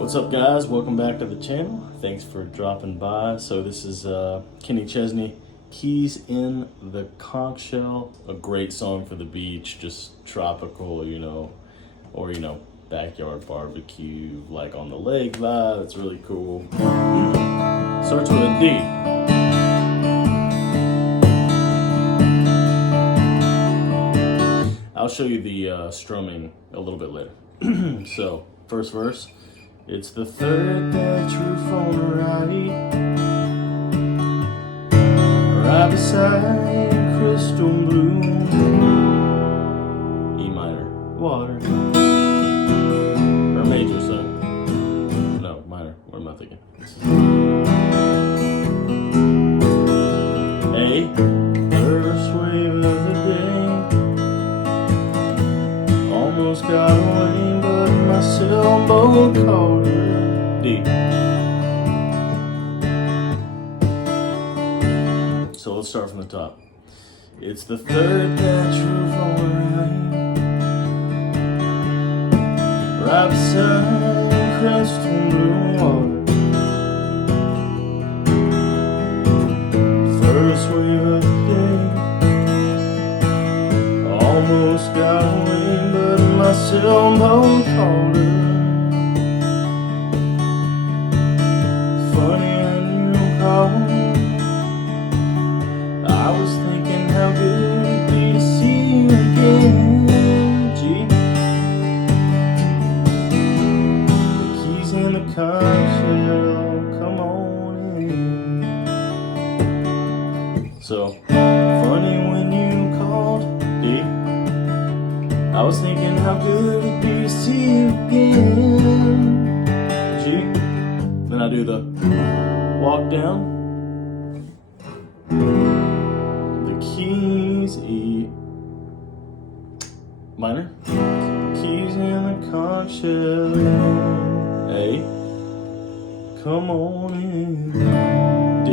What's up, guys? Welcome back to the channel. Thanks for dropping by. So this is Kenny Chesney, Keys in the Conch Shell. A great song for the beach, just tropical, or backyard barbecue, like on the lake vibe. It's really cool. Starts with a D. I'll show you the strumming a little bit later. So, first verse. It's the third thatch roof on the right beside crystal blue. E minor, water, or major, sorry. No, minor. What am I thinking? A, first wave of the day. Almost got away, but my sailboat caught her. D. So let's start from the top. It's the third thatch roof on the right beside crystal blue water. First wave of the day. Almost got away, but my sailboat caught her. Funny when you called, I was thinking how good it'd be to see you again. G. The keys in the conch shell, come on in. So, funny when you called, D. I was thinking how good it'd be to see you again. G. Then I do the walk down. The keys, E minor. Keys in the conch shell, A. Come on in, D.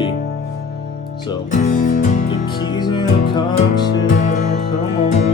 So the keys in the conch shell, come on.